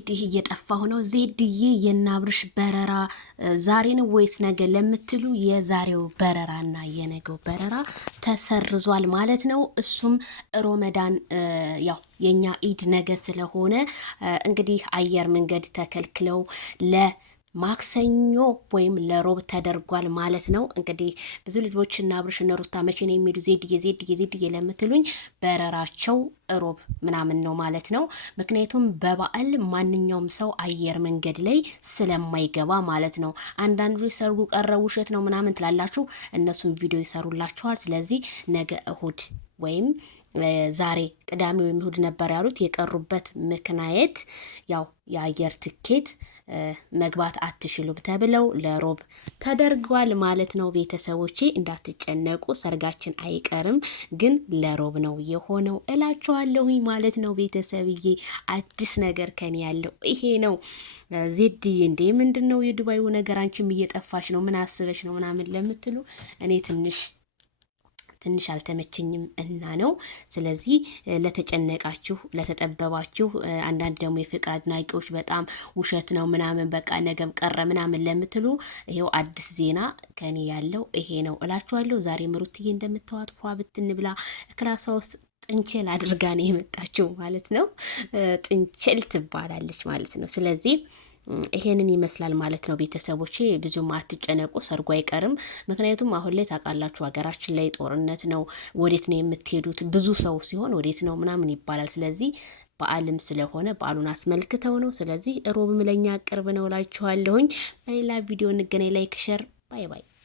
ዜድዬ እየጠፋሁ ነው። ዜድዬ የናብርሽ በረራ ዛሬ ነው ወይስ ነገ ለምትሉ የዛሬው በረራና የነገው በረራ ተሰርዟል ማለት ነው። እሱም ሮመዳን ያው የኛ ኢድ ነገ ስለሆነ እንግዲህ አየር መንገድ ተከልክለው ማክሰኞ ወይም ለሮብ ተደርጓል ማለት ነው። እንግዲህ ብዙ ልጆች እና አብርሽ እና ሩታ መቼ ነው የሚሄዱ ዜድዬ ለምትሉኝ በረራቸው ሮብ ምናምን ነው ማለት ነው። ምክንያቱም በበዓል ማንኛውም ሰው አየር መንገድ ላይ ስለማይገባ ማለት ነው። አንዳንዱ ሰርጉ ቀረ ውሸት ነው ምናምን ትላላችሁ፣ እነሱም ቪዲዮ ይሰሩላችኋል። ስለዚህ ነገ እሁድ ወይም ዛሬ ቅዳሜ ወይም እሁድ ነበር ያሉት። የቀሩበት ምክንያት ያው የአየር ትኬት መግባት አትችሉም ተብለው ለሮብ ተደርጓል ማለት ነው። ቤተሰቦቼ እንዳትጨነቁ፣ ሰርጋችን አይቀርም ግን ለሮብ ነው የሆነው እላችኋለሁ ማለት ነው። ቤተሰብዬ አዲስ ነገር ከኔ ያለው ይሄ ነው። ዜድዬ እንዴ ምንድነው የዱባዩ ነገር? አንቺም እየጠፋሽ ነው፣ ምን አስበሽ ነው ምናምን ለምትሉ እኔ ትንሽ አልተመቸኝም እና ነው። ስለዚህ ለተጨነቃችሁ ለተጠበባችሁ፣ አንዳንድ ደግሞ የፍቅር አድናቂዎች በጣም ውሸት ነው ምናምን በቃ ነገም ቀረ ምናምን ለምትሉ ይሄው አዲስ ዜና ከኔ ያለው ይሄ ነው እላችኋለሁ። ዛሬ ምሩትዬ እንደምታዋት ፏ ብትን ብላ ክላሷ ውስጥ ጥንቸል አድርጋ ነው የመጣችው ማለት ነው። ጥንቸል ትባላለች ማለት ነው። ስለዚህ ይሄንን ይመስላል ማለት ነው። ቤተሰቦቼ ብዙም አትጨነቁ፣ ሰርጉ አይቀርም። ምክንያቱም አሁን ላይ ታውቃላችሁ ሀገራችን ላይ ጦርነት ነው። ወዴት ነው የምትሄዱት? ብዙ ሰው ሲሆን ወዴት ነው ምናምን ይባላል። ስለዚህ በዓልም ስለሆነ በዓሉን አስመልክተው ነው። ስለዚህ ሮብም ለኛ ቅርብ ነው እላችኋለሁኝ። በሌላ ቪዲዮ እንገናኝ። ላይክ ሸር፣ ባይ ባይ።